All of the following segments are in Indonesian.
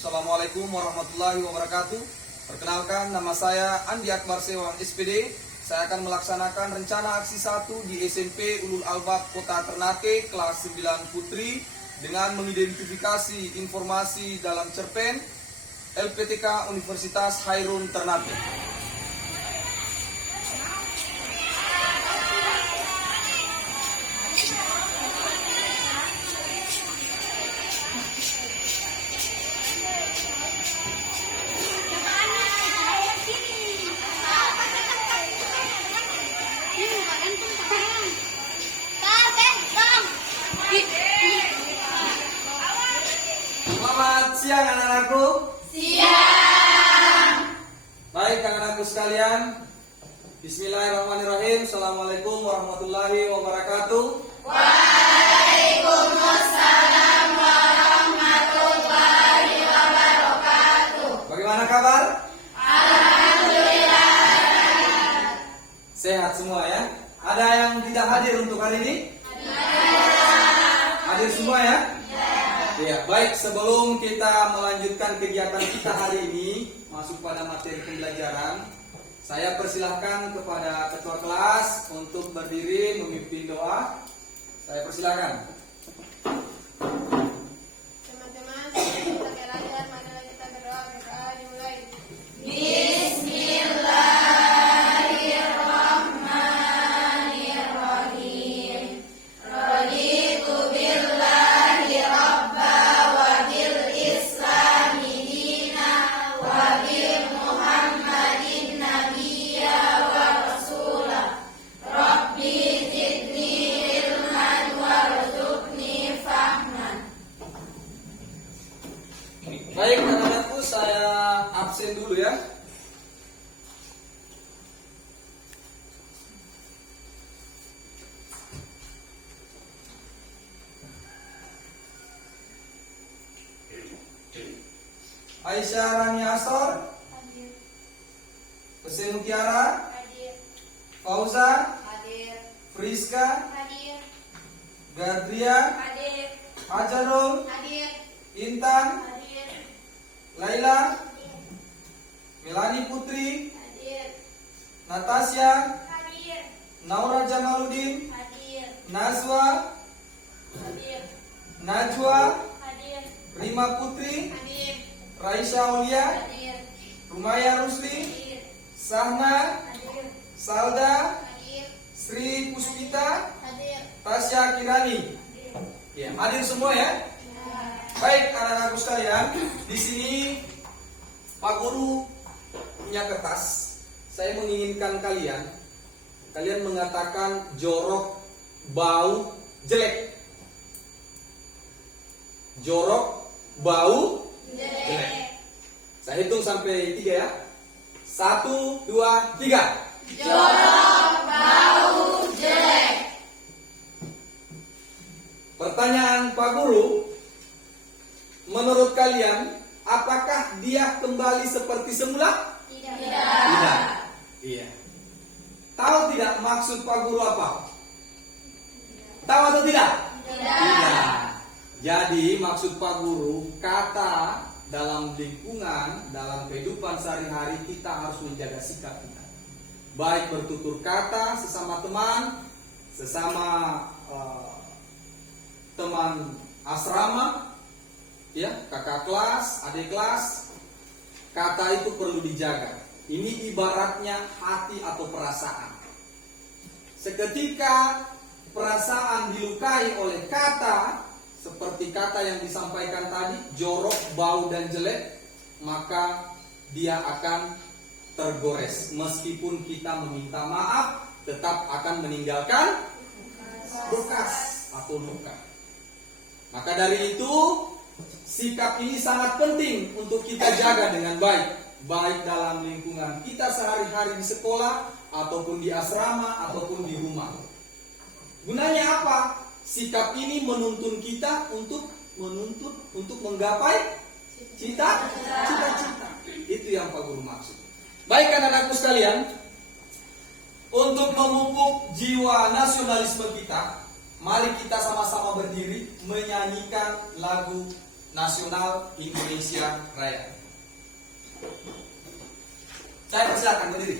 Assalamualaikum warahmatullahi wabarakatuh. Perkenalkan, nama saya Andi Akbar Sewang SPD. Saya akan melaksanakan rencana aksi 1 di SMP Ulul Albab Kota Ternate kelas 9 Putri dengan mengidentifikasi informasi dalam cerpen LPTK Universitas Hairun Ternate. Selamat siang anak-anakku. Siang. Baik anak-anakku sekalian, Bismillahirrahmanirrahim. Assalamualaikum warahmatullahi wabarakatuh. Waalaikumsalam warahmatullahi wabarakatuh. Bagaimana kabar? Alhamdulillah. Sehat semua ya? Ada yang tidak hadir untuk hari ini? Hadir semua ya? Ya, baik, sebelum kita melanjutkan kegiatan kita hari ini, masuk pada materi pembelajaran, saya persilahkan kepada ketua kelas untuk berdiri memimpin doa. Saya persilahkan. Teman-teman, sebelum kita belajar, marilah kita berdoa. Berdoa dimulai. Bismillahirrahmanirrahim. Raditu billahi rabba wa bil islami dina wa bi Muhammadin nabiyya wa rasulah. Rabbi zidni ilman warzuqni fahman. Baik, anak-anakku, saya absen dulu ya. Aisyah Rani Asor, Hadir. Hussein Mutiara, Hadir. Fauza, Hadir. Friska, Hadir. Gadria, Hadir. Hajarul, Hadir. Intan, Hadir. Laila, Melani Putri, Hadir. Natasha, Hadir. Naura Jamaluddin, Hadir. Nazwa, Hadir. Najwa, Hadir. Rima Putri, Hadir. Raisya Aulia, Hadir. Rumaya Rusli, Hadir. Sahna, Hadir. Salda, Hadir. Sri Puspita, Hadir. Tasya Kirani. Ya, hadir semua ya. Baik anak-anakku sekalian, di sini Pak Guru punya kertas. Saya menginginkan kalian mengatakan jorok, bau, jelek. Jorok, bau, jelek. Saya hitung sampai 3 ya. 1, 2, 3. Jorok, bau, jelek. Pertanyaan Pak Guru, menurut kalian, apakah dia kembali seperti semula? Tidak. Tidak. Iya. Tahu tidak maksud Pak Guru apa? Tahu atau tidak? Tidak. Jadi maksud Pak Guru, kata dalam lingkungan, dalam kehidupan sehari-hari kita harus menjaga sikap kita. Baik bertutur kata sesama teman, sesama teman asrama, ya, kakak kelas, adik kelas, kata itu perlu dijaga. Ini ibaratnya hati atau perasaan. Seketika perasaan dilukai oleh kata, seperti kata yang disampaikan tadi, jorok, bau, dan jelek, maka dia akan tergores. Meskipun kita meminta maaf, tetap akan meninggalkan bekas atau luka. Maka dari itu, sikap ini sangat penting untuk kita jaga dengan baik. Baik dalam lingkungan kita sehari-hari di sekolah, ataupun di asrama, ataupun di rumah. Gunanya apa? Sikap ini menuntun kita untuk menggapai cita-cita. Itu yang Pak Guru maksud. Baik anak-anakku sekalian, untuk memupuk jiwa nasionalisme kita, mari kita sama-sama berdiri menyanyikan lagu nasional Indonesia Raya. Saya persilakan berdiri.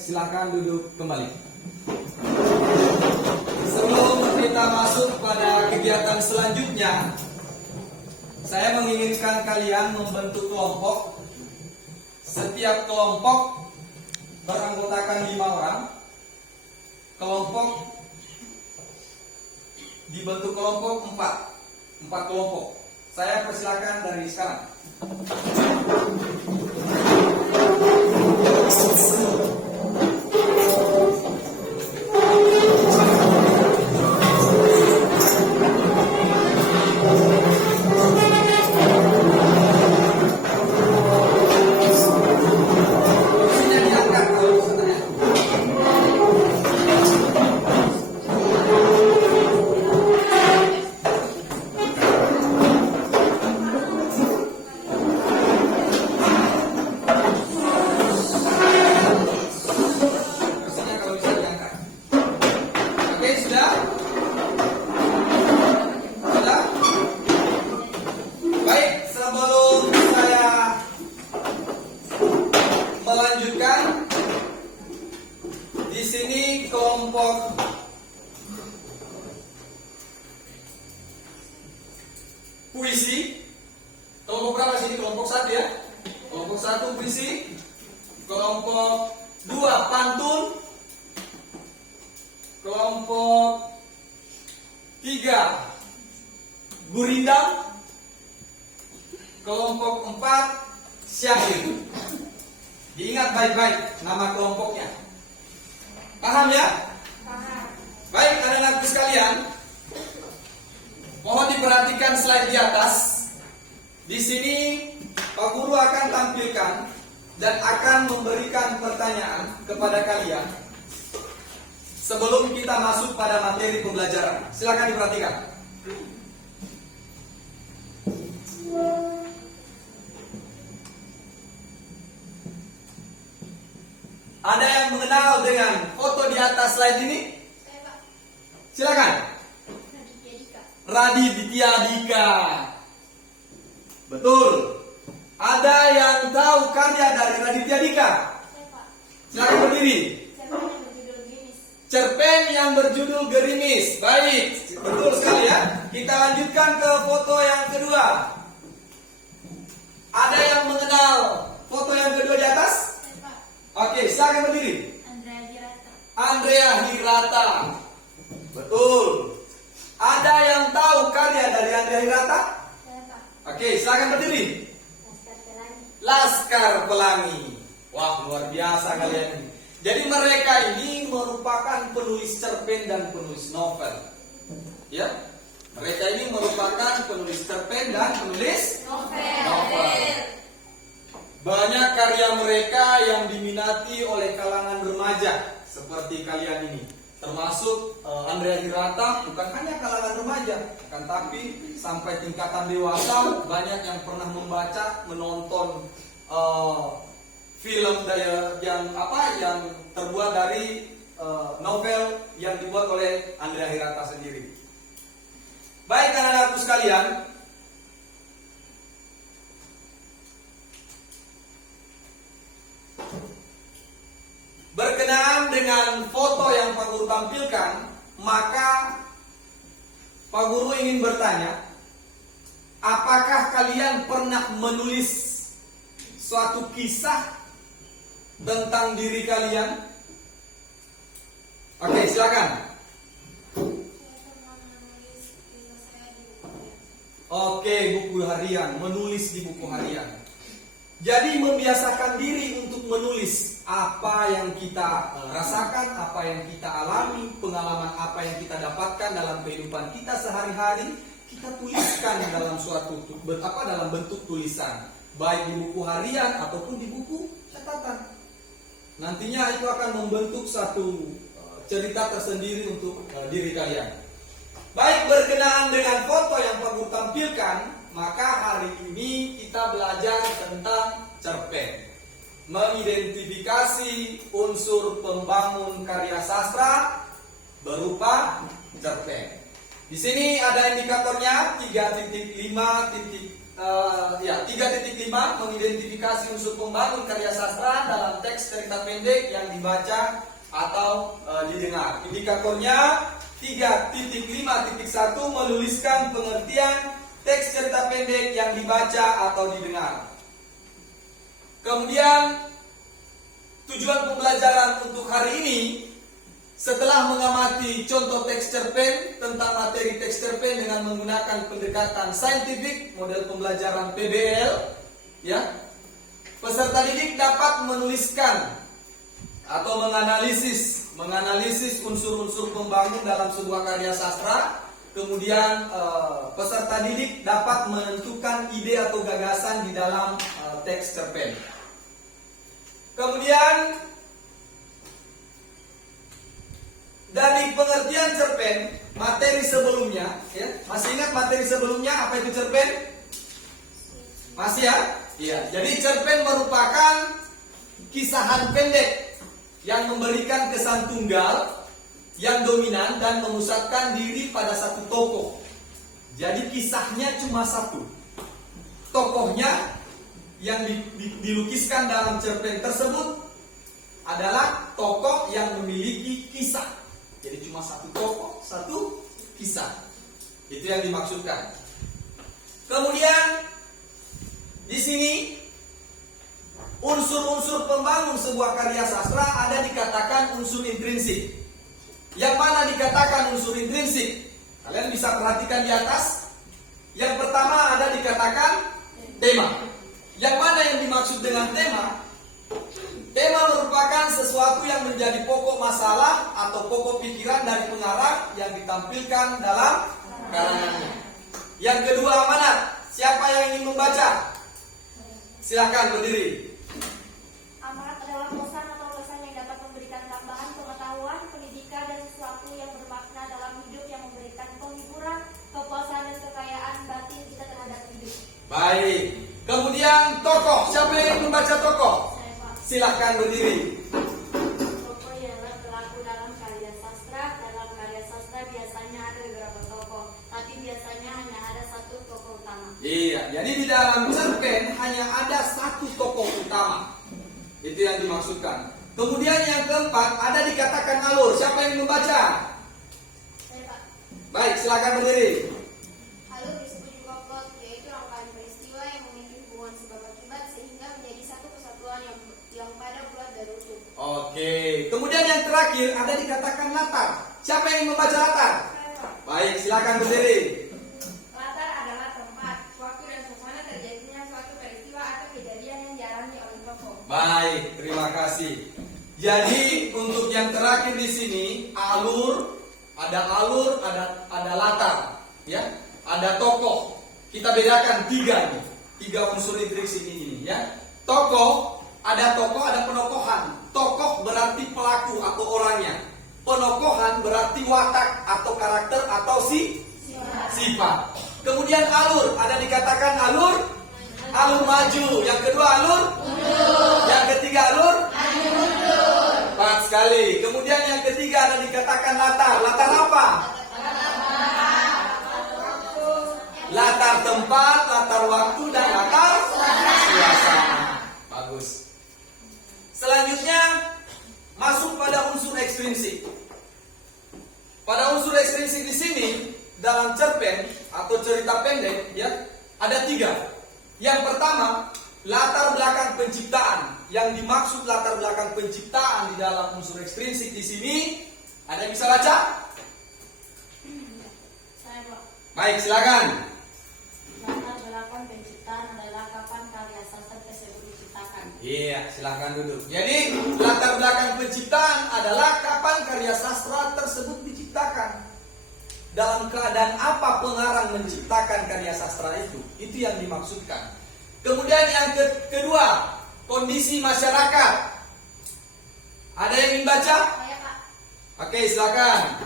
Silakan duduk kembali. Sebelum kita masuk pada kegiatan selanjutnya, saya menginginkan kalian membentuk kelompok. Setiap kelompok beranggotakan 5 orang. Kelompok dibentuk kelompok 4 kelompok. Saya persilakan dari sekarang. Di sini kelompok puisi. Kelompok berapa sini? Kelompok 1 ya. Kelompok 1 puisi. Kelompok 2 pantun. Kelompok 3 gurindam. Kelompok 4 syair. Diingat baik-baik nama kelompoknya. Paham ya? Paham. Baik, anak-anakku sekalian, mohon diperhatikan slide di atas. Di sini Pak Guru akan tampilkan dan akan memberikan pertanyaan kepada kalian sebelum kita masuk pada materi pembelajaran. Silakan diperhatikan. Ada yang mengenal dengan foto di atas slide ini? Saya Pak. Silakan. Raditya Dika. Raditya Dika. Betul. Ada yang tahu karya dari Raditya Dika? Saya Pak. Silakan berdiri. Cerpen yang berjudul Gerimis. Cerpen yang berjudul Gerimis. Baik, betul sekali ya. Kita lanjutkan ke foto yang kedua. Ada yang mengenal foto yang kedua di atas? Saya Pak. Oke, silakan berdiri. Andrea Hirata. Andrea Hirata. Betul. Ada yang tahu karya dari Andrea Hirata? Saya Pak. Oke, silakan berdiri. Laskar Pelangi. Laskar Pelangi. Wah, luar biasa kalian. Jadi mereka ini merupakan penulis cerpen dan penulis novel. Ya, mereka ini merupakan penulis cerpen dan penulis novel. Banyak karya mereka yang diminati oleh kalangan remaja seperti kalian ini. Termasuk Andrea Hirata bukan hanya kalangan remaja, kan tapi sampai tingkatan dewasa banyak yang pernah membaca, menonton film yang terbuat dari novel yang dibuat oleh Andrea Hirata sendiri. Baik anak-anakku sekalian, berkenaan dengan foto yang Pak Guru tampilkan, maka Pak Guru ingin bertanya, apakah kalian pernah menulis suatu kisah tentang diri kalian? Oke, silakan. Oke, buku harian, menulis di buku harian. Jadi membiasakan diri untuk menulis apa yang kita rasakan, apa yang kita alami, pengalaman apa yang kita dapatkan dalam kehidupan kita sehari-hari, kita tuliskan dalam dalam bentuk tulisan, baik di buku harian ataupun di buku catatan. Nantinya itu akan membentuk satu cerita tersendiri untuk diri kalian. Baik, berkenaan dengan foto yang Pak Guru tampilkan, maka hari ini kita belajar tentang cerpen, mengidentifikasi unsur pembangun karya sastra berupa cerpen. Di sini ada indikatornya 3.5 mengidentifikasi unsur pembangun karya sastra dalam teks cerita pendek yang dibaca atau didengar. Indikatornya 3.5.1 menuliskan pengertian teks cerita pendek yang dibaca atau didengar. Kemudian tujuan pembelajaran untuk hari ini, setelah mengamati contoh teks cerpen tentang materi teks cerpen dengan menggunakan pendekatan saintifik model pembelajaran PBL, ya, peserta didik dapat menuliskan atau menganalisis unsur-unsur pembangun dalam sebuah karya sastra. Kemudian peserta didik dapat menentukan ide atau gagasan di dalam teks cerpen. Kemudian dari pengertian cerpen, materi sebelumnya, ya, masih ingat materi sebelumnya apa itu cerpen? Masih ya? Iya. Jadi cerpen merupakan kisahan pendek yang memberikan kesan tunggal yang dominan dan memusatkan diri pada satu tokoh. Jadi kisahnya cuma satu. Tokohnya yang dilukiskan dalam cerpen tersebut adalah tokoh yang memiliki kisah. Jadi cuma satu tokoh, satu kisah. Itu yang dimaksudkan. Kemudian di sini unsur-unsur pembangun sebuah karya sastra ada dikatakan unsur intrinsik. Yang mana dikatakan unsur intrinsik? Kalian bisa perhatikan di atas. Yang pertama ada dikatakan tema. Yang mana yang dimaksud dengan tema? Tema merupakan sesuatu yang menjadi pokok masalah atau pokok pikiran dari pengarang yang ditampilkan dalam karangannya. Yang kedua mana? Siapa yang ingin membaca? Silakan berdiri. Amanat adalah pesan atau pesan yang dapat memberikan tambahan pengetahuan, pendidikan, dan sesuatu yang bermakna dalam hidup yang memberikan penghiburan, kepuasan, dan kekayaan batin kita terhadap hidup. Baik. Kemudian tokoh. Siapa yang ingin membaca tokoh? Saya, Pak. Silakan berdiri. Tokoh ialah pelaku dalam karya sastra. Dalam karya sastra biasanya ada beberapa tokoh, tapi biasanya hanya ada satu tokoh utama. Iya, jadi di dalam cerpen hanya ada satu tokoh utama. Itu yang dimaksudkan. Kemudian yang keempat ada dikatakan alur. Siapa yang membaca? Saya, Pak. Baik, silakan berdiri. Alur disebut juga plot, yaitu rangkaian peristiwa yang memiliki hubungan sebab akibat sehingga menjadi satu kesatuan yang pada bulat dan utuh. Oke. Kemudian yang terakhir ada dikatakan latar. Siapa yang membaca latar? Saya, Pak. Baik, silakan berdiri. Latar adalah tempat, waktu dan suasana terjadinya suatu peristiwa atau kejadian yang dialami oleh tokoh. Baik, terima kasih. Jadi untuk yang terakhir di sini alur, ada latar, ya, ada tokoh. Kita bedakan tiga nih, tiga unsur intrinsik ini, ya. Tokoh, ada penokohan. Tokoh berarti pelaku atau orangnya. Penokohan berarti watak atau karakter atau sifat. Kemudian alur, ada dikatakan alur maju. Yang kedua alur mundur. Yang ketiga alur mundur. Tepat sekali. Kemudian yang ketiga ada dikatakan latar. Latar apa? Latar tempat, latar waktu, dan latar suasana. Bagus. Selanjutnya masuk pada unsur ekstrinsik. Pada unsur ekstrinsik di sini dalam cerpen atau cerita pendek, ya, ada tiga. Yang pertama, latar belakang penciptaan. Yang dimaksud latar belakang penciptaan di dalam unsur ekstrinsik di sini, ada yang bisa baca? Saya, Pak. Baik, silakan. Latar belakang penciptaan adalah kapan karya sastra tersebut diciptakan. Iya, silakan duduk. Jadi, latar belakang penciptaan adalah kapan karya sastra tersebut diciptakan. Dalam keadaan apa pengarang menciptakan karya sastra itu? Itu yang dimaksudkan. Kemudian yang kedua, kondisi masyarakat. Ada yang ingin baca? Saya, Pak. Oke, silakan.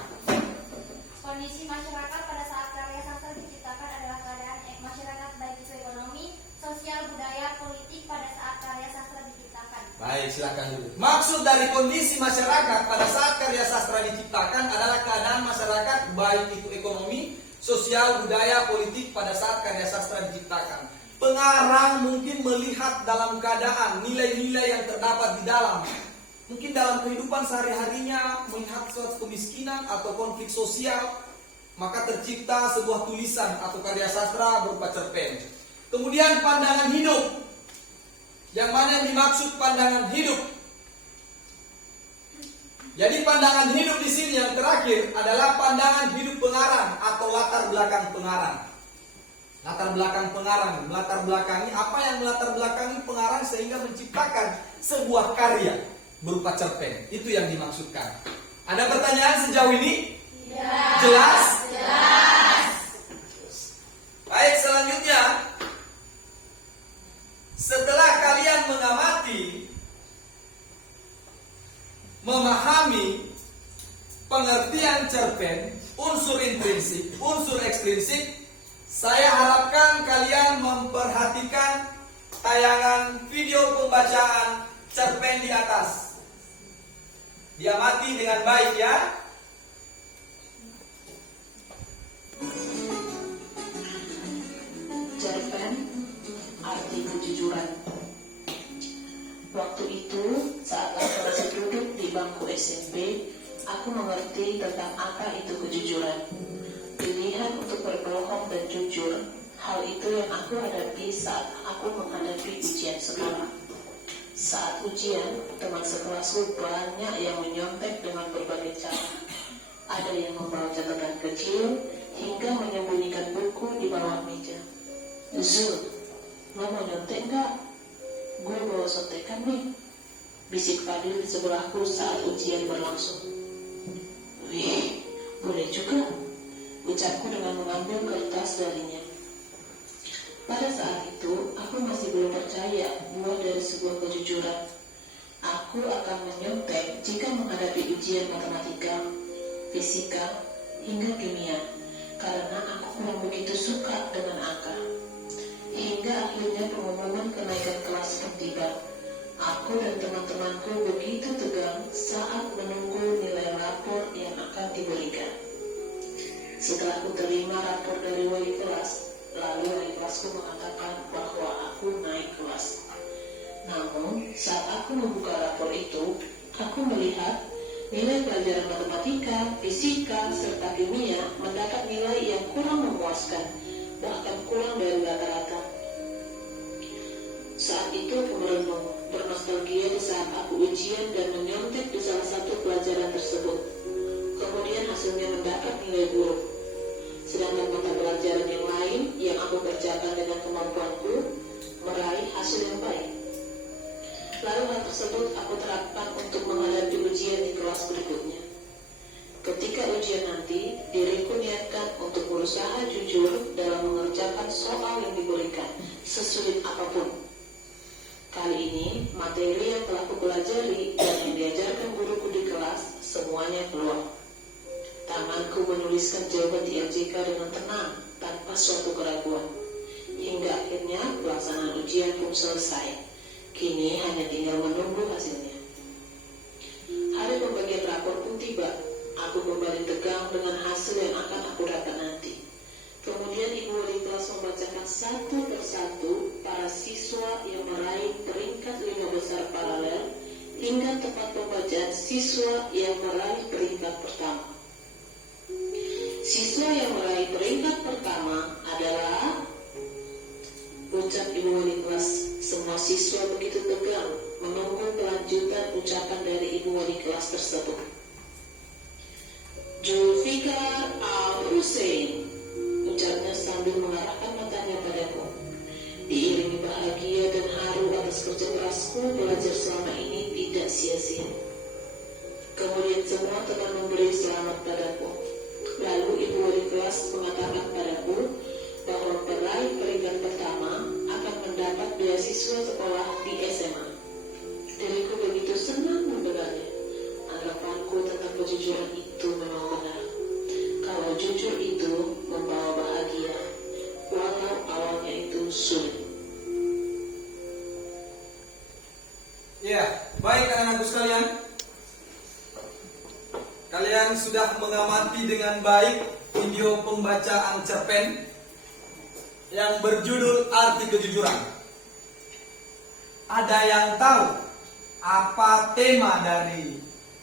Kondisi masyarakat pada saat karya sastra diciptakan adalah keadaan masyarakat baik itu ekonomi, sosial, budaya, politik pada saat karya sastra diciptakan. Baik, silakan dulu. Maksud dari kondisi masyarakat pada saat karya sastra diciptakan adalah keadaan masyarakat baik itu ekonomi, sosial, budaya, politik pada saat karya sastra diciptakan. Pengarang mungkin melihat dalam keadaan nilai-nilai yang terdapat di dalam. Mungkin dalam kehidupan sehari-harinya melihat suatu kemiskinan atau konflik sosial, maka tercipta sebuah tulisan atau karya sastra berupa cerpen. Kemudian pandangan hidup. Yang mana yang dimaksud pandangan hidup? Jadi pandangan hidup di sini yang terakhir adalah pandangan hidup pengarang atau latar belakang pengarang. Latar belakang pengarang, melatar belakangi apa yang melatar belakangi pengarang sehingga menciptakan sebuah karya berupa cerpen. Itu yang dimaksudkan. Ada pertanyaan sejauh ini? Tidak. Jelas? Jelas. Baik, selanjutnya setelah kalian mengamati, memahami pengertian cerpen, unsur intrinsik, unsur ekstrinsik, saya harapkan kalian memperhatikan tayangan video pembacaan cerpen di atas. Diamati dengan baik, ya. Cerpen, arti kejujuran. Waktu itu, saat aku masih duduk di bangku SMP, aku mengerti tentang apa itu kejujuran. Pilihan untuk berbohong dan jujur, hal itu yang aku hadapi saat aku menghadapi ujian sekolah. Saat ujian, teman sekelasku banyak yang menyontek dengan berbagai cara. Ada yang membawa catatan kecil hingga menyembunyikan buku di bawah meja. Zul, lo mau nyontek nggak? Gue bawa sotekan nih, bisik Fadil di sebelahku saat ujian berlangsung. Wih, boleh juga, ucapku dengan mengambil kertas darinya. Pada saat itu, aku masih belum percaya buah dari sebuah kejujuran. Aku akan menyontek jika menghadapi ujian matematika, fisika, hingga kimia, karena aku kurang begitu suka dengan angka. Hingga akhirnya pengumuman kenaikan kelas pun tiba. Aku dan teman-temanku begitu tegang saat menunggu nilai rapor yang akan diberikan. Setelah aku terima rapor dari wali kelas, lalu wali kelasku mengatakan bahwa aku naik kelas. Namun, saat aku membuka rapor itu, aku melihat nilai pelajaran matematika, fisika, serta kimia mendapat nilai yang kurang memuaskan, bahkan kurang dari rata-rata. Saat itu aku merenung, bernostalgia di saat aku ujian dan menyontek di salah satu pelajaran tersebut. Kemudian hasilnya mendapat nilai buruk. Sedangkan mata pelajaran yang lain yang aku kerjakan dengan kemampuanku meraih hasil yang baik. Lalu hal tersebut tersebut aku terapkan untuk menghadapi ujian di kelas berikutnya. Ketika ujian nanti, diriku niatkan untuk berusaha jujur dalam mengerjakan soal yang diberikan, sesulit apapun. Kali ini, materi yang telah kupelajari dan yang diajarkan guruku di kelas, semuanya keluar. Tanganku menuliskan jawaban di LJK dengan tenang, tanpa suatu keraguan. Hingga akhirnya pelaksanaan ujian pun selesai. Kini hanya tinggal menunggu hasilnya. Hari pembagian rapor pun tiba. Aku kembali tegang dengan hasil yang akan aku dapat nanti. Kemudian ibu wali kelas membacakan satu persatu para siswa yang meraih peringkat 5 besar paralel hingga tempat pembacaan siswa yang meraih peringkat pertama. Siswa yang meraih peringkat pertama adalah, ucap ibu wali kelas. Semua siswa begitu tegang menunggu kelanjutan ucapan dari ibu wali kelas tersebut. Zulfikar Al-Hussein, ucapnya sambil mengarahkan matanya padaku. Diiringi bahagia dan haru atas kerja kerasku belajar selama ini tidak sia-sia. Kemudian semua teman memberi selamat padaku. Lalu ibu wali kelas mengatakan padaku bahwa peraih peringkat pertama akan mendapat beasiswa sekolah di SMA. Diriku begitu senang mendengarnya. Anggapanku tentang kejujuran itu memang benar. Kalau jujur itu membawa bahagia, walau awalnya itu sulit. Ya, baik anak-anakku sekalian. Kalian sudah mengamati dengan baik video pembacaan cerpen yang berjudul Arti Kejujuran. Ada yang tahu apa tema dari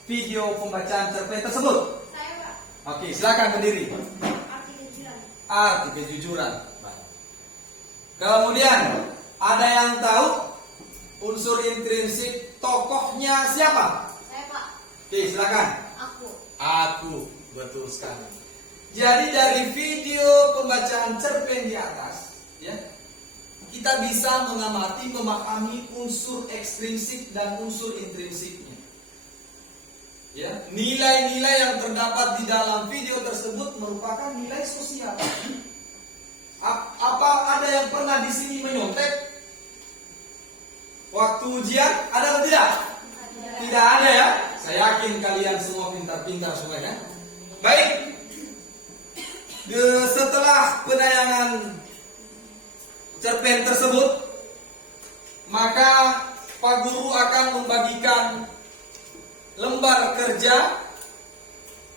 video pembacaan cerpen tersebut? Saya, Pak. Oke, silakan berdiri. Arti kejujuran. Arti kejujuran. Baik. Kemudian ada yang tahu unsur intrinsik tokohnya siapa? Saya, Pak. Oke, silakan. Aku, betul sekali. Jadi dari video pembacaan cerpen di atas, ya, kita bisa mengamati, memahami unsur ekstrinsik dan unsur intrinsiknya. Ya, nilai-nilai yang terdapat di dalam video tersebut merupakan nilai sosial. Apa ada yang pernah di sini menyontek? Waktu ujian ada atau tidak? Tidak ada ya. Saya yakin kalian semua pintar-pintar semua ya. Baik. Setelah penayangan cerpen tersebut, maka Pak Guru akan membagikan lembar kerja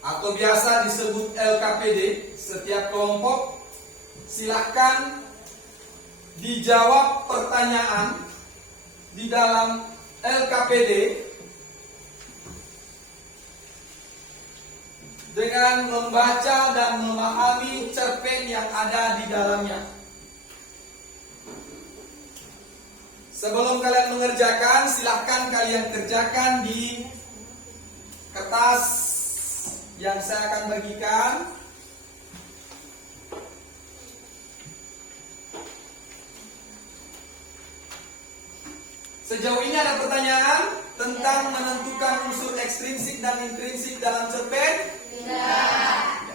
atau biasa disebut LKPD. Setiap kelompok silakan dijawab pertanyaan di dalam LKPD dengan membaca dan memahami cerpen yang ada di dalamnya. Sebelum kalian mengerjakan, silahkan kalian kerjakan di kertas yang saya akan bagikan. Sejauh ini ada pertanyaan tentang menentukan unsur ekstrinsik dan intrinsik dalam cerpen? Tidak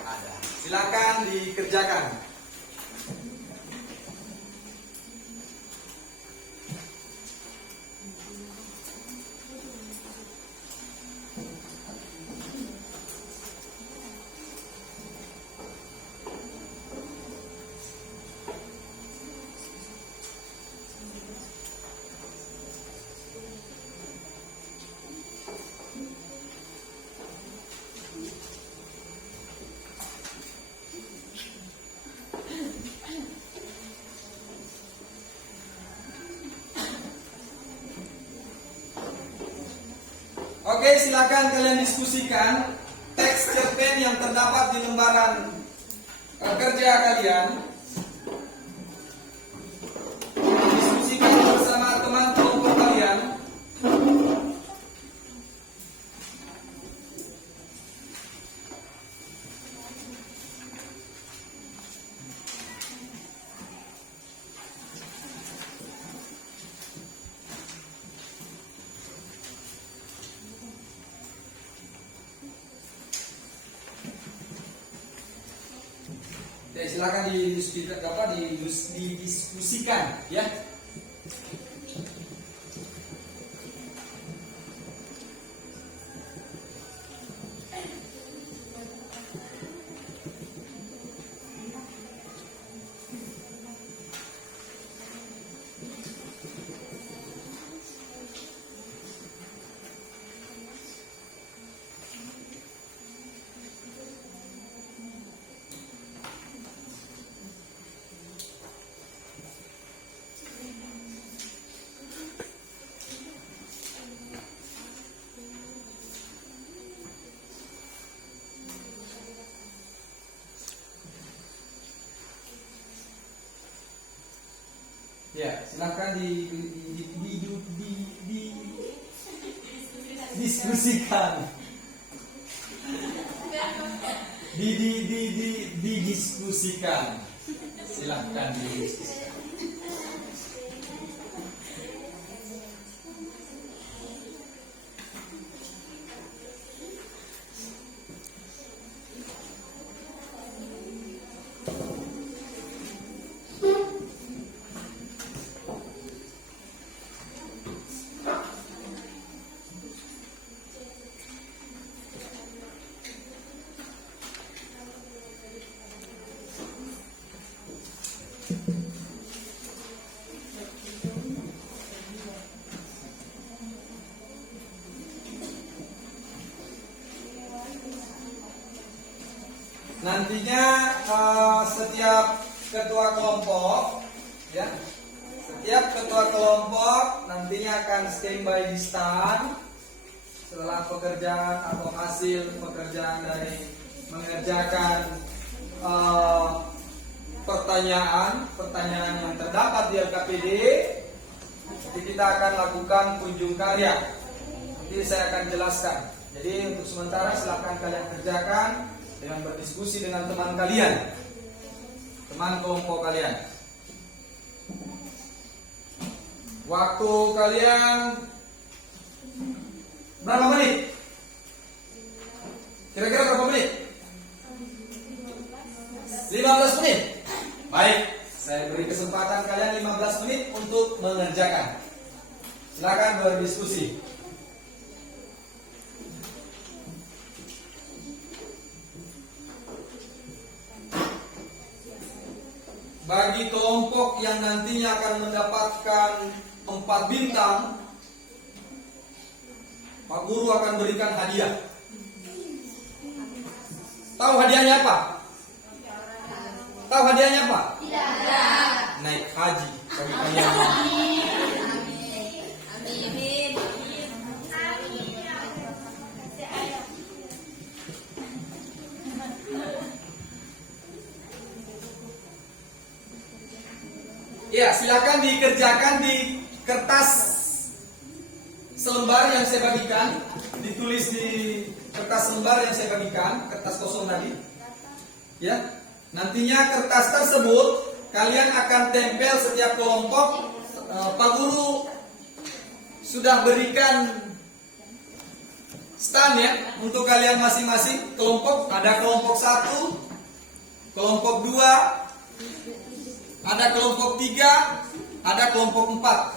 ada. Silakan dikerjakan. Oke, silakan kalian diskusikan teks cerpen yang terdapat di lembaran kerja kalian. Diskusikan bersama teman kelompok kalian. Oke, silakan didiskusikan ya. Ya, silakan diskusikan. Didiskusikan. Silakan didiskusikan. Nantinya setiap ketua kelompok, ya, setiap ketua kelompok nantinya akan standby di stand setelah pekerjaan atau hasil pekerjaan dari mengerjakan pertanyaan yang terdapat di LKPD. Nanti kita akan lakukan kunjung karya. Nanti saya akan jelaskan. Jadi untuk sementara silakan kalian kerjakan dengan berdiskusi dengan teman kalian, teman kelompok kalian. Waktu kalian berapa menit? Kira-kira berapa menit? 15 menit. Baik, saya beri kesempatan kalian 15 menit untuk mengerjakan. Silakan berdiskusi. Bagi kelompok yang nantinya akan mendapatkan 4 bintang, Pak Guru akan berikan hadiah. Tahu hadiahnya apa? Tahu hadiahnya apa? Tidak. Naik haji bagi kalian. Ya, silakan dikerjakan di kertas selembar yang saya bagikan, ditulis di kertas selembar yang saya bagikan, kertas kosong tadi. Ya, nantinya kertas tersebut kalian akan tempel setiap kelompok. Pak Guru sudah berikan stand ya untuk kalian masing-masing kelompok. Ada kelompok 1, kelompok 2, ada kelompok 3, ada kelompok 4.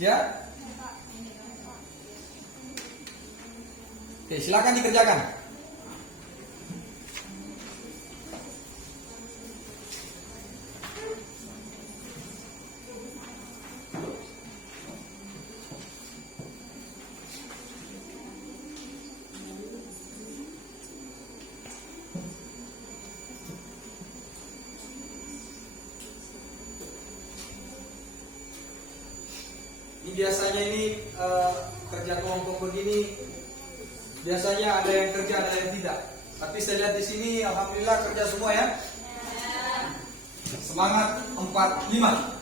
Ya. Oke, silakan dikerjakan. Biasanya ini kerja kelompok begini biasanya ada yang kerja ada yang tidak. Tapi saya lihat di sini alhamdulillah kerja semua ya. Semangat 45.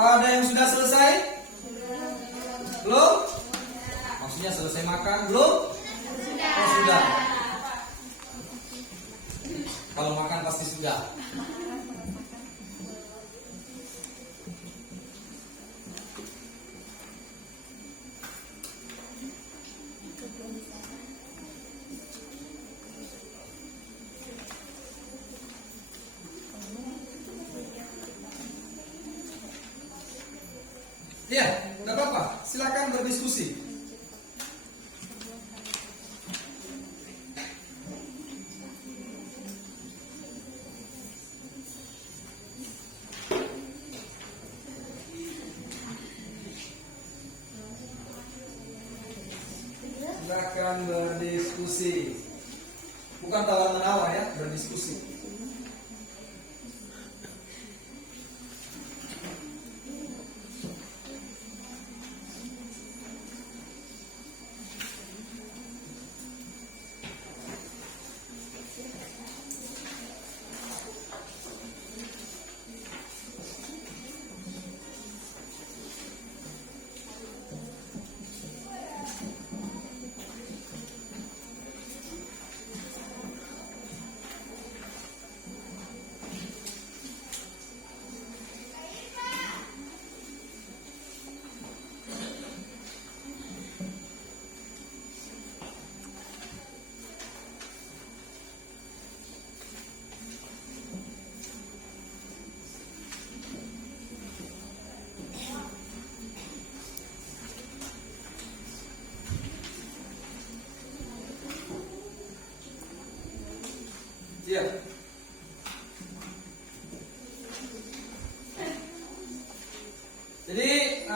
Apa ada yang sudah selesai? Belum? Maksudnya selesai makan? Belum? Oh, sudah. Kalau makan pasti sudah. Iya, nggak apa-apa. Silakan berdiskusi. Silakan berdiskusi. Bukan tawar menawar ya, berdiskusi. Iya. Jadi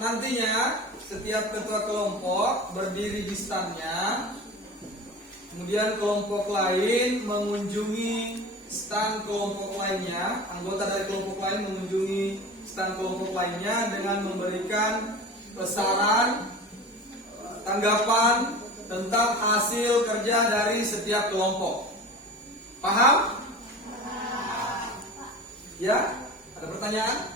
nantinya setiap ketua kelompok berdiri di standnya, kemudian kelompok lain mengunjungi stand kelompok lainnya, anggota dari kelompok lain mengunjungi stand kelompok lainnya dengan memberikan saran, tanggapan tentang hasil kerja dari setiap kelompok. Paham? Ya? Ada pertanyaan?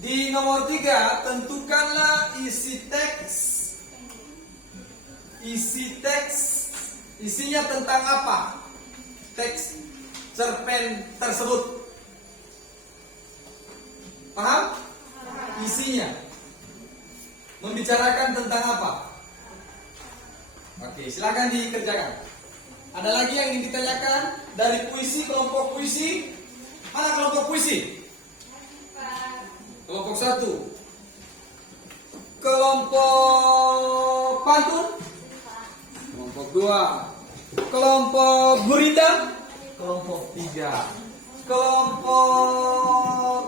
Di nomor 3, tentukanlah isi teks. Isi teks, isinya tentang apa? Teks cerpen tersebut. Paham? Isinya membicarakan tentang apa? Oke, silakan dikerjakan. Ada lagi yang ingin ditanyakan dari puisi, kelompok puisi? Mana kelompok puisi? Kelompok 1. Kelompok pantun? Kelompok 2. Kelompok gurindam? Kelompok 3. Kelompok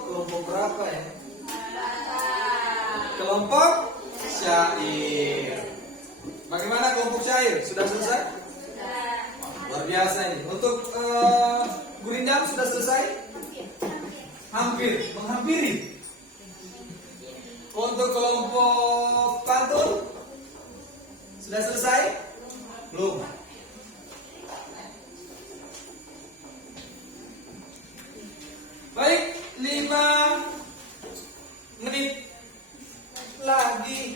berapa ya? Kelompok syair. Bagaimana kelompok syair? Sudah selesai? Luar biasa ini. Untuk gurindam sudah selesai? Hampir, menghampiri. Untuk kelompok pantun sudah selesai? Belum. Baik, 5 menit lagi.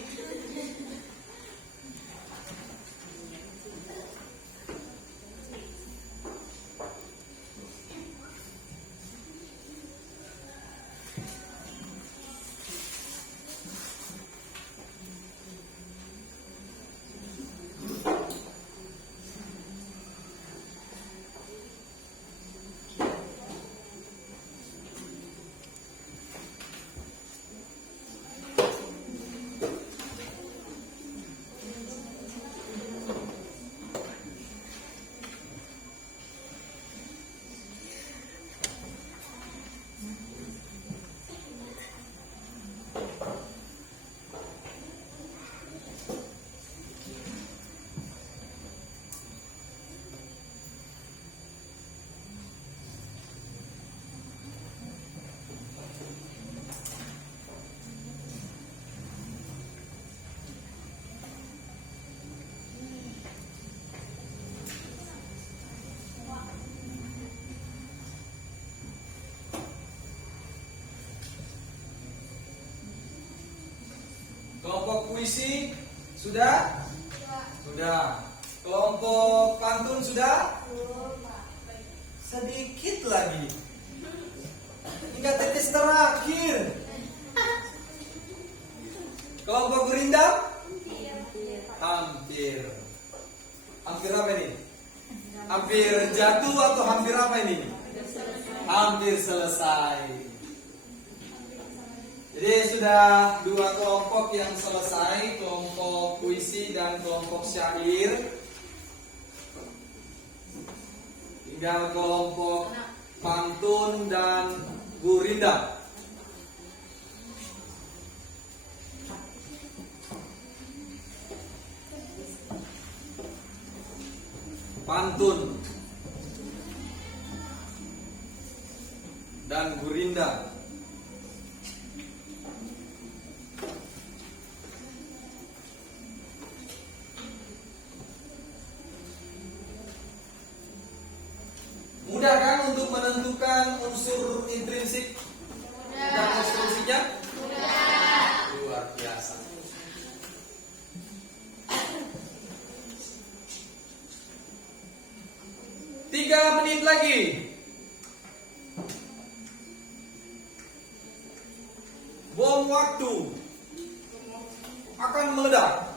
puisi sudah? Sudah. Kelompok pantun sudah? Sedikit lagi. Hingga tetes terakhir. Kelompok gurindam? Hampir. Hampir apa ini? Hampir jatuh atau hampir apa ini? Hampir selesai. Jadi sudah 2 kelompok yang selesai, kelompok puisi dan kelompok syair. Tinggal kelompok pantun dan gurindam. Pantun dan gurindam. Mudah kan untuk menentukan unsur intrinsik dan konstruksinya? Luar biasa. Tiga menit lagi. Bom waktu akan meledak.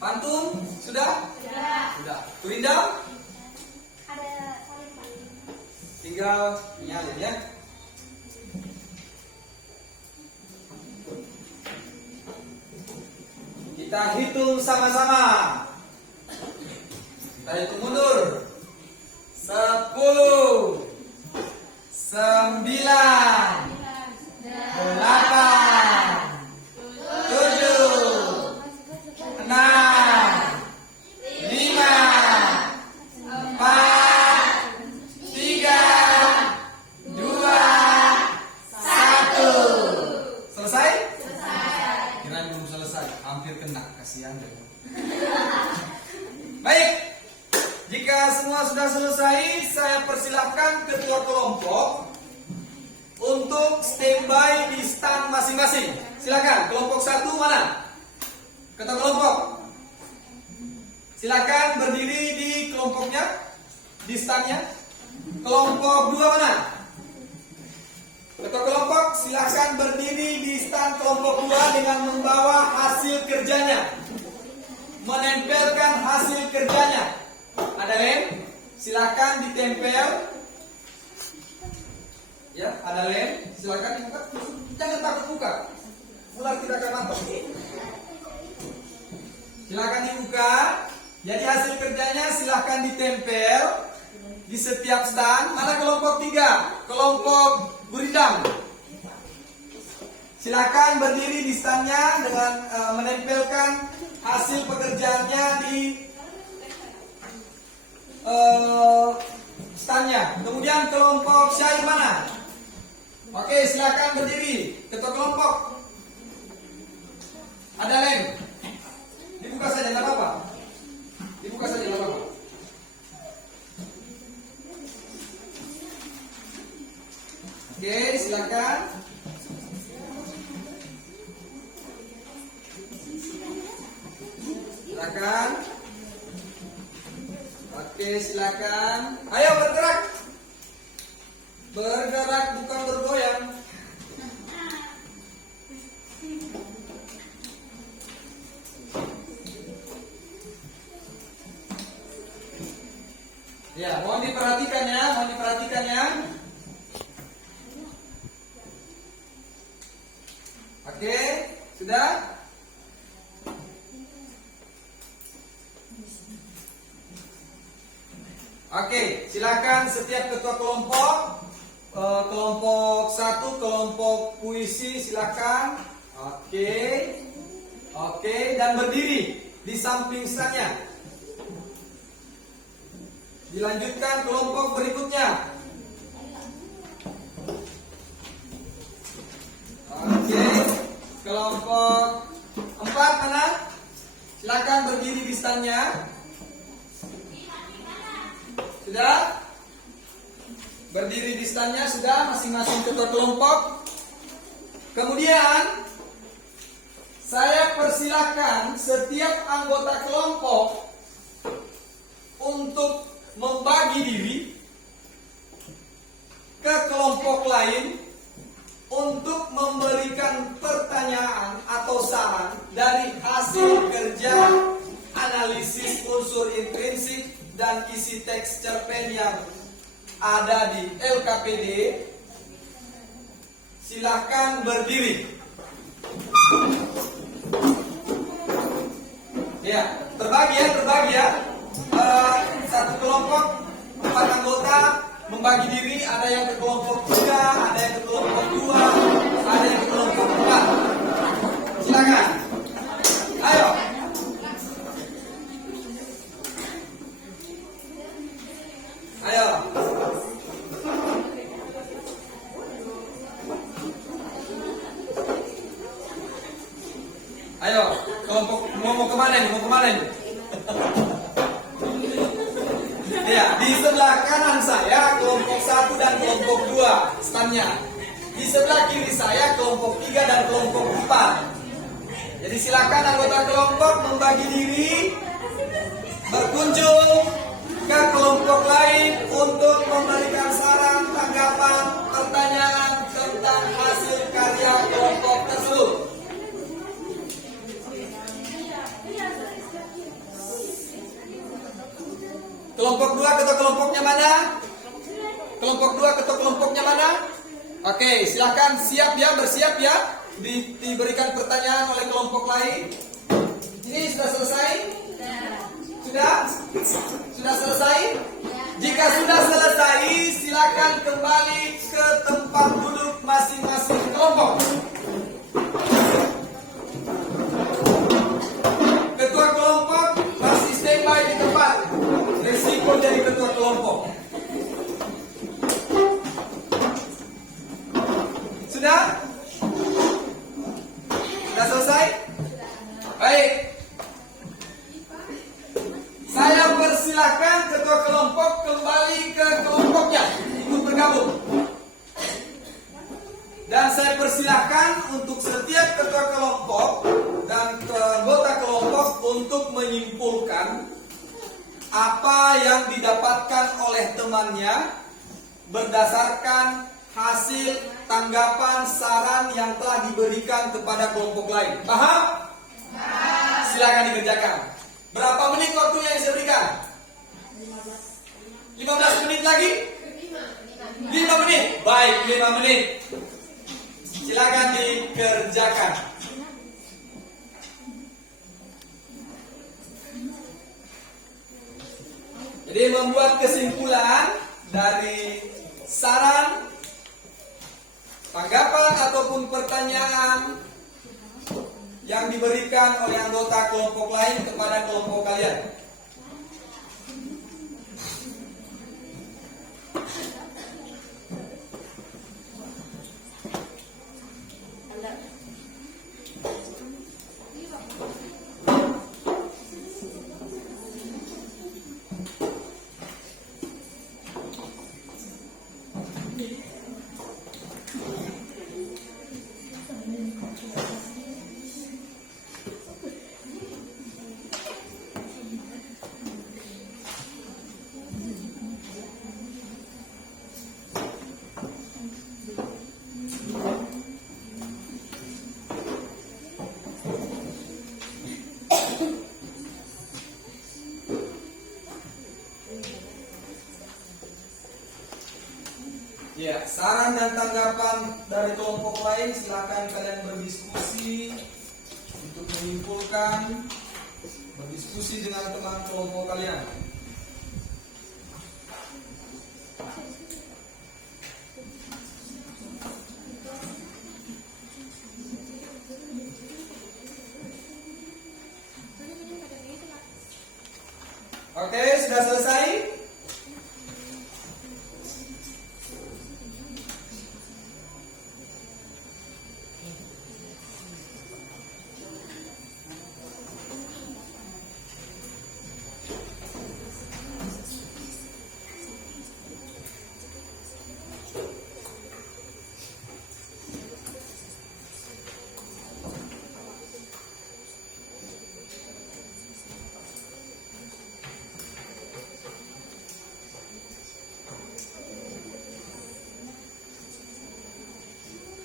Pantun sudah? Sudah. Gurindam? Ada salin Pak. Tinggal nyalin ya. Kita hitung sama-sama. Kita hitung mundur. 10, 9, 8, 7, 6, 5, 4, 3, 2, 1. Selesai? Kirain belum selesai, hampir kena, kasihan deh. Baik, jika semua sudah selesai, saya persilahkan ketua kelompok untuk standby di stand masing-masing. Silakan, kelompok 1 mana? Ketua kelompok, silakan berdiri di kelompoknya, di standnya. Kelompok 2 mana? Ketua kelompok, silakan berdiri di stand kelompok 2 dengan membawa hasil kerjanya, menempelkan hasil kerjanya. Ada lem, silakan ditempel. Ya, ada lem, silakan dibuka. Jangan takut buka, ular tidak akan masuk. Silakan dibuka. Jadi hasil kerjanya silakan ditempel di setiap stand. Mana kelompok 3? Kelompok gurindam. Silakan berdiri di standnya dengan menempelkan hasil pekerjaannya di standnya. Kemudian kelompok syair mana? Oke, silakan berdiri. Ketua kelompok. Ada lem. Dibuka saja, tidak apa-apa. Dibuka saja, tidak apa-apa. Oke, silakan. Silakan. Oke, silakan. Ayo bergerak. Bergerak bukan bergoyang. Ya, mohon diperhatikan ya, mohon diperhatikan ya. Oke, sudah? Oke, silakan setiap ketua kelompok, kelompok 1, kelompok puisi silakan. Oke, dan berdiri di samping standnya. Dilanjutkan kelompok berikutnya. Oke, kelompok standnya? Sudah? Berdiri di standnya sudah masing-masing ketua kelompok. Kemudian saya persilakan setiap anggota kelompok untuk membagi diri ke kelompok lain untuk memberikan pertanyaan atau saran dari hasil kerja analisis unsur intrinsik dan isi teks cerpen yang ada di LKPD. Silahkan berdiri. Ya, terbagi ya. Satu kelompok 4 anggota membagi diri, ada yang ke kelompok 3, ada yang ke kelompok 2, ada yang ke kelompok 4. Silakan. Ayo. Ayo. Ayo, kelompok mau kemana nih? Mau kemana nih? Ya, di sebelah kanan saya kelompok 1 dan kelompok 2 standnya. Di sebelah kiri saya kelompok 3 dan kelompok 4. Jadi silakan anggota kelompok membagi diri, berkunjung ke kelompok lain untuk memberikan saran, tanggapan, pertanyaan tentang hasil karya kelompok tersebut. Kelompok 2 ketua kelompoknya mana? Kelompok 2 ketua kelompoknya mana? Oke, silakan siap ya, bersiap ya. Diberikan pertanyaan oleh kelompok lain. Ini sudah selesai? Sudah? Sudah selesai? Jika sudah selesai, silakan kembali ke tempat duduk masing-masing kelompok. Ketua kelompok masih standby di tempat. Risiko dari ketua kelompok. Sudah? Sudah selesai? Baik. Saya persilakan ketua kelompok kembali ke kelompoknya, ikut bergabung. Dan saya persilakan untuk setiap ketua kelompok dan anggota kelompok untuk menyimpulkan apa yang didapatkan oleh temannya berdasarkan hasil tanggapan saran yang telah diberikan kepada kelompok lain. Paham? Silakan dikerjakan. Berapa menit waktunya yang saya berikan? 15 menit lagi? 5 menit. Baik, 5 menit. Silakan dikerjakan. Jadi membuat kesimpulan dari saran, tanggapan ataupun pertanyaan yang diberikan oleh anggota kelompok lain kepada kelompok kalian. Ya, saran dan tanggapan dari kelompok lain silakan kalian berdiskusi untuk menyimpulkan, berdiskusi dengan teman kelompok kalian. Oke, sudah selesai?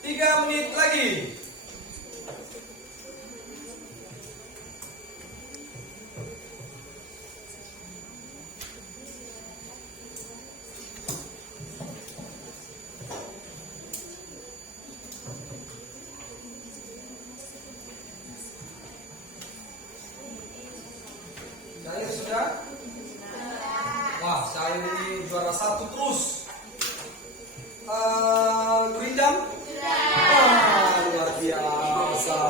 3 menit lagi. Cair sudah? Wah, cair ini juara 1 terus. Gurindam? Wah, luar biasa.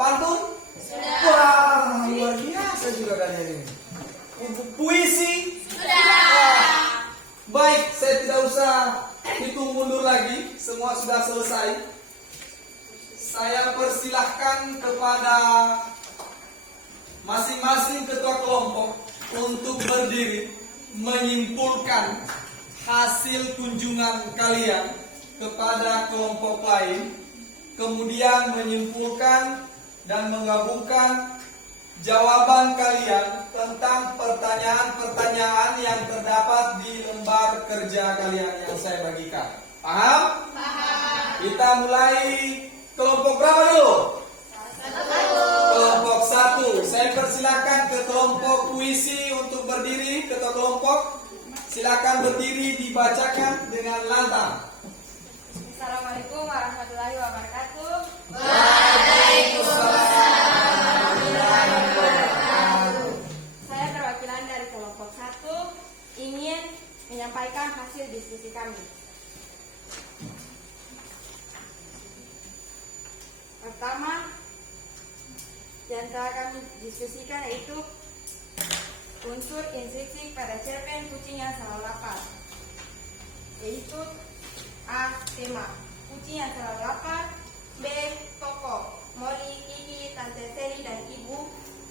Pantun? Wah, luar biasa juga kan ini. Puisi? Baik, saya tidak usah hitung mundur lagi. Semua sudah selesai. Saya persilahkan kepada masing-masing ketua kelompok untuk berdiri menyimpulkan hasil kunjungan kalian kepada kelompok lain, kemudian menyimpulkan dan menggabungkan jawaban kalian tentang pertanyaan-pertanyaan yang terdapat di lembar kerja kalian yang saya bagikan. Paham? Paham. Kita mulai kelompok berapa dulu? Kelompok 1. Saya persilakan ke kelompok puisi untuk berdiri. Ketua kelompok, silakan berdiri, dibacakan dengan lantang. Assalamualaikum warahmatullahi wabarakatuh. Saya perwakilan dari kelompok 1 ingin menyampaikan hasil diskusi kami. Pertama, yang telah kami diskusikan yaitu unsur intrinsik pada cerpen kucing yang selalu lapar, yaitu A. Tema kucing yang selalu lapar, B. Tokoh Molly, Kiki, Tante Seri, dan Ibu,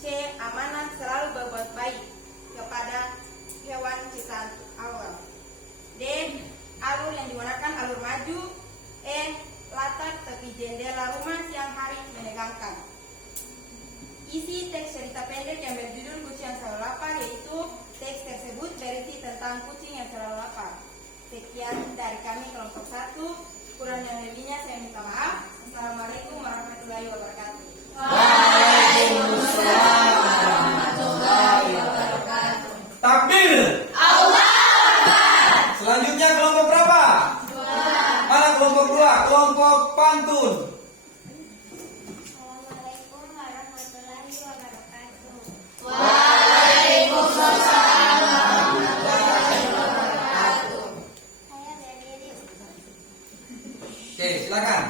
C. Amanat selalu berbuat baik kepada hewan ciptaan Allah, D. Alur yang digunakan alur maju, E. Latar tepi jendela rumah siang hari menegangkan. Isi teks cerita pendek yang berjudul Kucing yang Selalu Lapar, yaitu teks tersebut berisi tentang kucing yang selalu lapar. Sekian dari kami kelompok 1. Kurang dan lebihnya saya minta maaf. Assalamualaikum warahmatullahi wabarakatuh. Waalaikumsalam warahmatullahi wabarakatuh. Takbir. Allah Akbar. Selanjutnya kelompok berapa? 2. Mana kelompok 2? Kelompok pantun. Assalamualaikum warahmatullahi wabarakatuh. Waalaikumsalam warahmatullahi wabarakatuh. Saya berdiri Oke, silakan.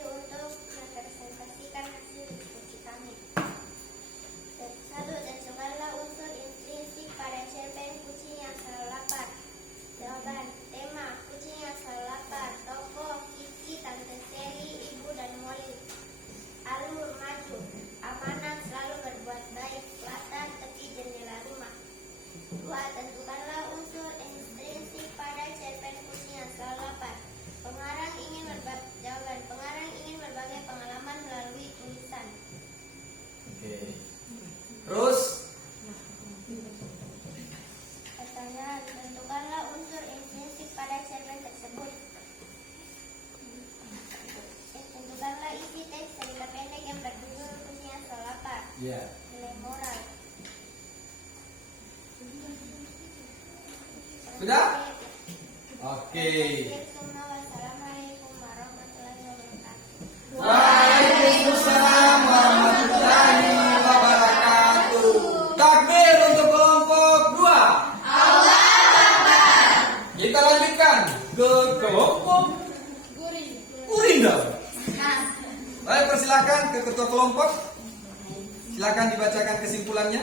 untuk mempresentasikan hasil diskusi kami. 1. Tentukanlah unsur intrinsik pada cerpen Kucing yang Selalu Lapar. Jawaban. Tema kucing yang selalu lapar. Tokoh Kiki, Tante Seri, Ibu, dan Molly. Alur maju. Amanat selalu berbuat baik. Latar tepi jendela rumah. 2. Tentukanlah unsur intrinsik pada cerpen Kucing yang Selalu Lapar. Pengarang ingin berbagi pengalaman melalui tulisan. Oke. Terus Pertanyaan, tentukanlah unsur intrinsik pada cerpen tersebut. Tentukanlah isi teks cerita pendek yang berjudul Kucing yang Selalu Lapar. ya. Nilai moral. Sudah? Oke. Wassalamualaikum warahmatullahi wabarakatuh. Waalaikumsalam warahmatullahi wabarakatuh. Takbir untuk kelompok 2. Allah Akbar. Kita lanjutkan ke kelompok Gurindam. Baik, persilakan ke ketua kelompok. Silakan dibacakan kesimpulannya.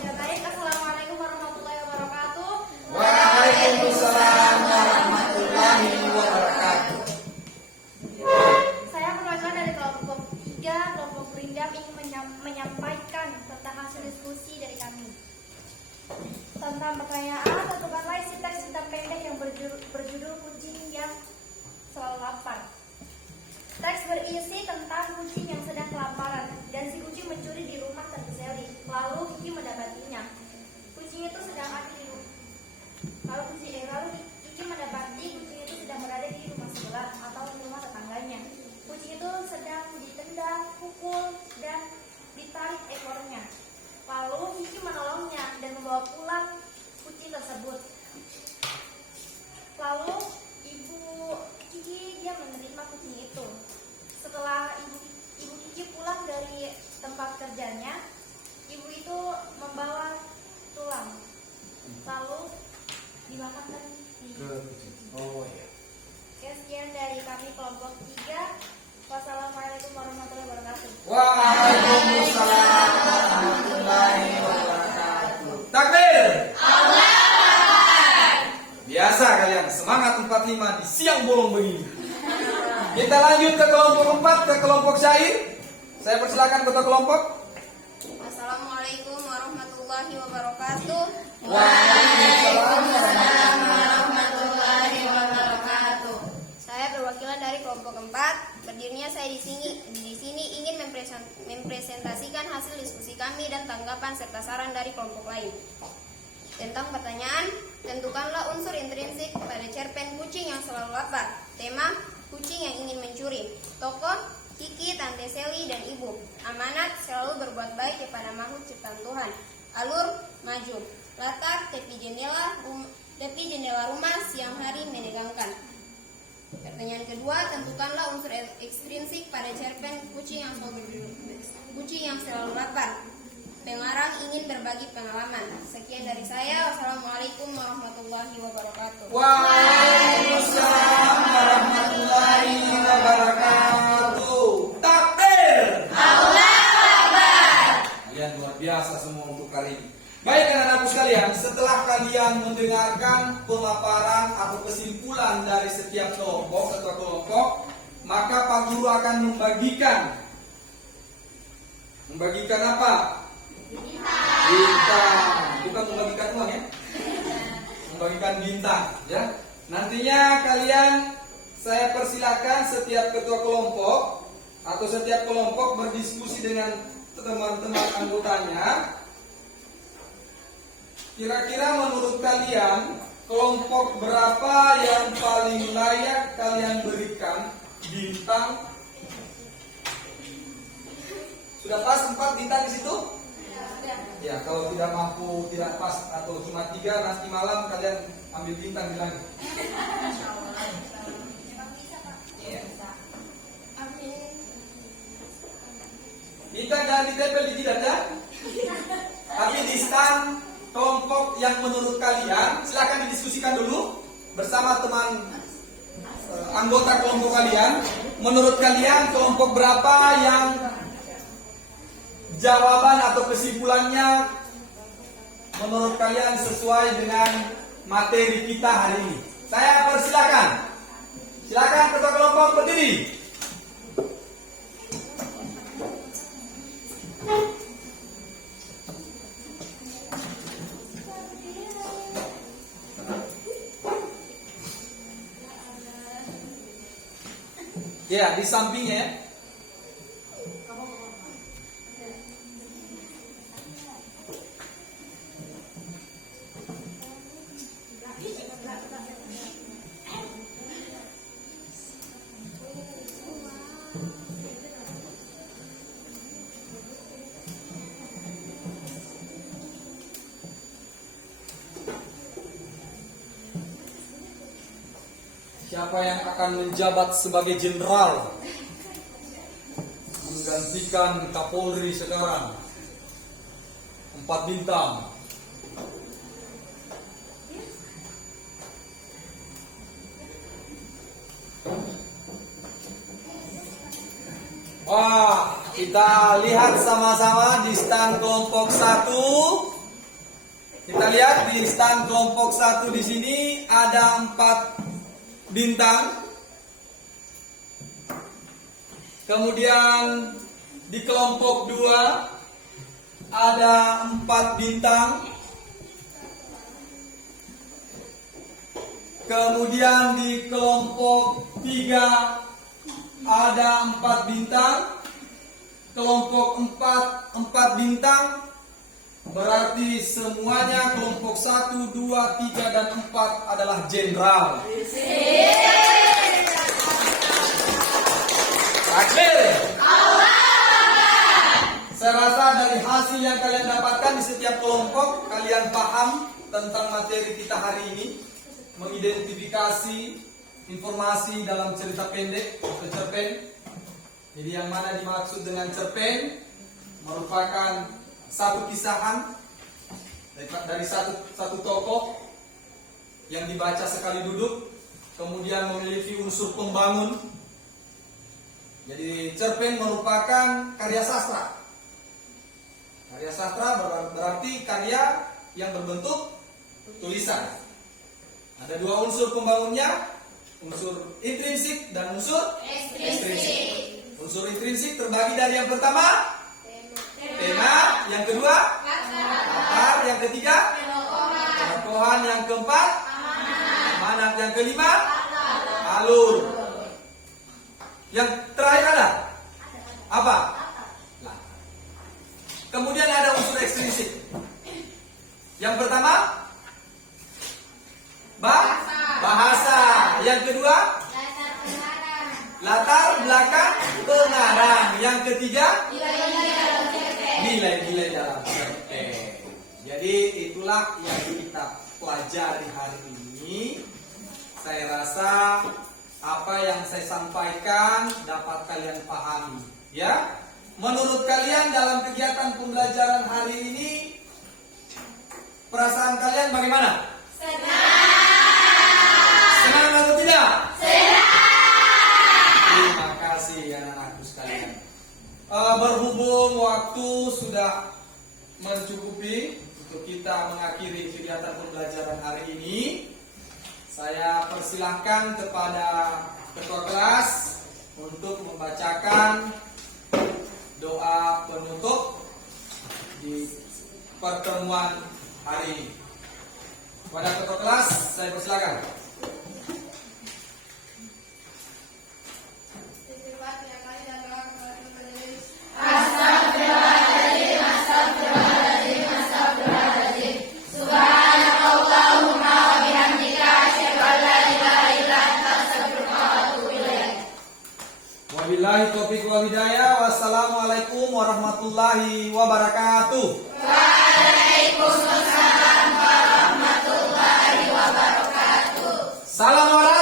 Ya baik, assalamualaikum warahmatullahi wabarakatuh. Waalaikumsalam warahmatullahi wabarakatuh. Saya perwakilan dari kelompok 3, kelompok Gurindam, ingin menyampaikan tentang hasil diskusi dari kami. Tentang pertanyaan, tentukanlah isi teks cerita pendek yang berjudul Kucing yang Selalu Lapar. Teks berisi tentang kucing yang sedang kelaparan dan si kucing mencuri di rumah Tante Sally. Lalu Kiki mendapatinya. Kiki menolongnya dan membawa pulang kucing tersebut. Lalu ibu Kiki dia menerima kucing itu. Setelah ibu Kiki pulang dari tempat kerjanya, ibu itu membawa tulang. Lalu dimakan di. Oh ya. Sekian dari kami kelompok 3. Wassalamualaikum warahmatullahi wabarakatuh. Waalaikumsalam warahmatullahi wabarakatuh. Takbir. Biasa kalian semangat 45 di siang bolong begini. Kita lanjut ke kelompok 4, ke kelompok syair. Saya persilakan ketua kelompok. Assalamualaikum warahmatullahi wabarakatuh. Waalaikumsalam warahmatullahi wabarakatuh. Saya perwakilan dari kelompok 4. Berdirinya saya di sini ingin mempresentasikan hasil diskusi kami dan tanggapan serta saran dari kelompok lain. Tentang pertanyaan, tentukanlah unsur intrinsik pada cerpen kucing yang selalu lapar. Tema, kucing yang ingin mencuri. Tokoh, Kiki, Tante Seli, dan Ibu. Amanat, selalu berbuat baik kepada makhluk ciptaan Tuhan. Alur, maju. Latar, tepi jendela rumah, siang hari menegangkan. Pertanyaan kedua, tentukanlah unsur ekstrinsik pada cerpen kucing yang selalu lapar. Pengarang ingin berbagi pengalaman. Sekian dari saya. Wassalamualaikum warahmatullahi wabarakatuh. Waalaikumsalam warahmatullahi wabarakatuh. Takbir. Allahu Akbar. Kalian luar biasa semua untuk kali ini. Baik anak-anakku sekalian, setelah kalian mendengarkan pemaparan atau kesimpulan dari setiap kelompok, maka Pak Guru akan membagikan apa? Bintang. Bukan membagikan uang ya. Membagikan bintang ya. Nantinya kalian saya persilakan setiap ketua kelompok atau setiap kelompok berdiskusi dengan teman-teman anggotanya. Kira-kira menurut kalian kelompok berapa yang paling layak kalian berikan bintang? Sudah pas 4 bintang di situ? Ya, kalau tidak mampu, tidak pas atau cuma 3, nanti malam kalian ambil bintang di langit. Iya. Bintang jangan ditempel di jidat ya. Tapi di stand kelompok yang menurut kalian, silakan didiskusikan dulu bersama teman anggota kelompok kalian. Menurut kalian kelompok berapa yang jawaban atau kesimpulannya menurut kalian sesuai dengan materi kita hari ini? Saya persilakan. Silakan ketua kelompok berdiri. Ya, di sampingnya ya. Siapa yang akan menjabat sebagai jenderal menggantikan Kapolri sekarang? 4 bintang. Wah, kita lihat sama-sama di stand kelompok 1. Kita lihat di stand kelompok 1 di sini ada 4 bintang. Kemudian di kelompok 2 ada 4 bintang. Kemudian di kelompok 3 ada 4 bintang. Kelompok 4 bintang. Berarti semuanya kelompok 1, 2, 3, dan 4 adalah jenderal. Takbir. Saya rasa dari hasil yang kalian dapatkan di setiap kelompok, kalian paham tentang materi kita hari ini, mengidentifikasi informasi dalam cerita pendek atau cerpen. Jadi yang mana dimaksud dengan cerpen merupakan satu kisahan dari satu tokoh yang dibaca sekali duduk, kemudian memiliki unsur pembangun. Jadi cerpen merupakan karya sastra. Karya sastra berarti karya yang berbentuk tulisan. Ada dua unsur pembangunnya, unsur intrinsik dan unsur ekstrinsik. Unsur intrinsik terbagi dari yang pertama tema, yang kedua latar, yang ketiga tokohan, yang keempat amanat, yang kelima alur. Yang terakhir ada apa? Kemudian ada unsur ekstrinsik. Yang pertama bahasa. Yang kedua latar belakang pengarang. Yang ketiga nilai-nilai dalam cerpen. Jadi itulah yang kita pelajari hari ini. Saya rasa apa yang saya sampaikan dapat kalian pahami, ya. Menurut kalian dalam kegiatan pembelajaran hari ini, perasaan kalian bagaimana? Senang atau tidak? Terima kasih anak-anakku sekalian. Berhubung waktu sudah mencukupi untuk kita mengakhiri kegiatan pembelajaran hari ini, saya persilahkan kepada ketua kelas untuk membacakan doa penutup di pertemuan hari ini. Kepada ketua kelas, saya persilakan. Wabillahi taufiq wal hidayah. Wassalamualaikum warahmatullahi wabarakatuh. Waalaikumsalam warahmatullahi wabarakatuh. Salam olahraga.